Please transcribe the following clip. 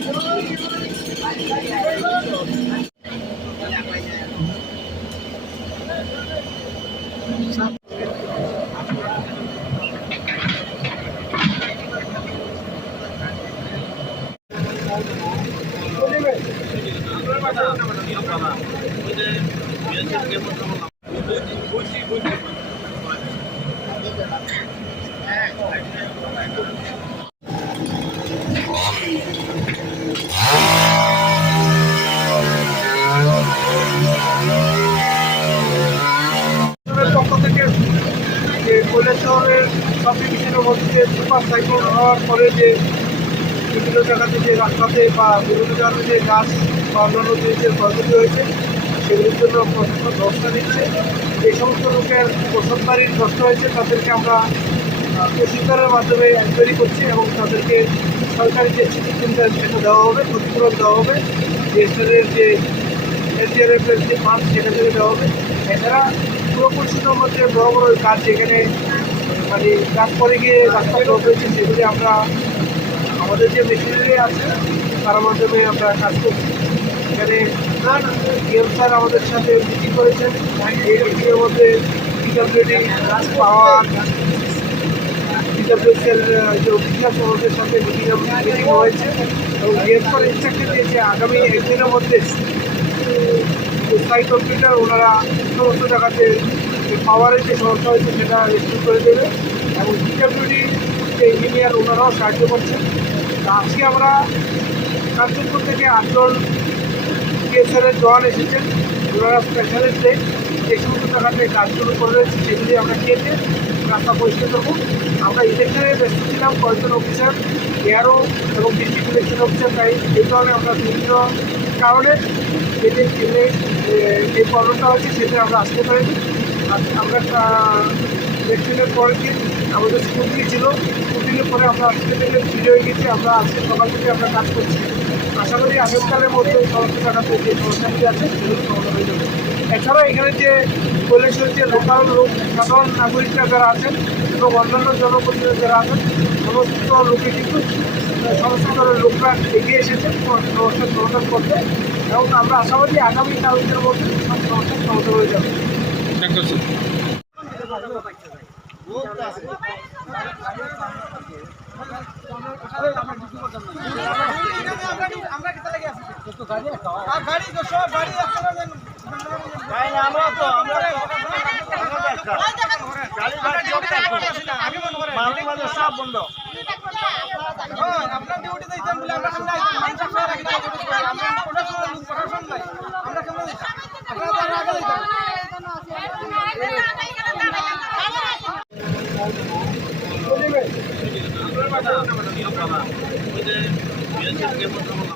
嗯好的嗯好的嗯好的嗯好的嗯好的嗯好 কৈলাসহরের সব ডিভিশনের মধ্যে সুপার সাইক্লোন হওয়ার পরে যে বিভিন্ন জায়গাতে যে রাস্তাতে বা বিভিন্ন জায়গাতে যে গাছ বা অন্যান্য যে ক্ষয়ক্ষতি হয়েছে, সেগুলির জন্য প্রশাসন ব্যবস্থা নিচ্ছে। এই সমস্ত লোকের বসত বাড়ির নষ্ট হয়েছে, তাদেরকে আমরা প্রশিক্ষণের মাধ্যমে তৈরি করছি এবং তাদেরকে সরকারি যে চিকিৎসা সেটা দেওয়া হবে ক্ষতিপূরণ দেওয়া হবে। ডিএসএলের যে এনজিআরএফ এর যে ফান্ড সেটা থেকে দেওয়া হবে। এছাড়া পুরো মধ্যে বড় বড় কাজ যেখানে মানে করে গিয়ে রাস্তা ব্লক হয়েছে সেগুলি আমরা আমাদের যে মেশিনারি আছে, তার মাধ্যমে আমরা কাজ করছি। এখানে ডিএম স্যার আমাদের সাথে মিটিং করেছেন। এই মিটিংয়ের মধ্যে পিডব্লিউডি পাওয়ার পিডব্লিউসিএল যে অফিসার সমাজের সাথে মিটিং মিটিং হয়েছে। এবং ডিএম স্যার ইনস্ট্রাকশন দিয়েছে আগামী একদিনের মধ্যে সাইট কম্পিউটার, ওনারা সমস্ত জায়গাতে পাওয়ারের যে সমস্যা হয়েছে সেটা রেস্টোর করে দেবে এবং পিডব্লিউডি যে ইঞ্জিনিয়ার ওনারাও সাহায্য করছেন। তা আজকে আমরা কাঞ্চনপুর থেকে আটজন পিএসএলের জওয়ান এসেছেন। ওনারা স্পেশালিস্টে যে সমস্ত জায়গাতে কাজগুলো করে রয়েছে সেগুলি আমরা কেটে রাস্তা পরিষ্কার করব। আমরা ইলেকশনে ব্যস্ত ছিলাম, কয়েকজন অফিসার এয়ারও এবং ডিস্ট্রিক্ট ইলেকশন অফিসার তাই এই কারণে আমরা বিভিন্ন কারণে যেটি যে যে প্রবলেমটা হচ্ছে সেটা আমরা আসতে পারিনি। আমরা ইলেকশনের পরের দিন আমাদের স্কুটি ছিল। স্কুটির পরে আমরা আজকে থেকে ফিরে হয়ে গেছি। আমরা আজকে সকাল থেকে আমরা কাজ করছি। আশা করি আগামীকালের মধ্যে সমস্ত জায়গাতে যে সমস্যাগুলি আছে, সেগুলো সমাধান হয়ে যাবে। এছাড়া এখানে যে কৈলাসের যে লোকাল লোক, সাধারণ নাগরিকরা যারা আছেন এবং অন্যান্য জনপ্রতিনিধি যারা আছেন, সমস্ত লোকে কিন্তু সমস্ত লোকরা এগিয়ে এসেছেন সমস্যার সমাধান করতে এবং আমরা আশাবাদী আগামী কালকের মধ্যে সব সমস্যার সমাধান হয়ে যাবে। থ্যাংক সব বন্ধ। আপনার ডিউটি দিয়েছেন বলে আমরা আগে দিতেন ওই যে বিএসএফ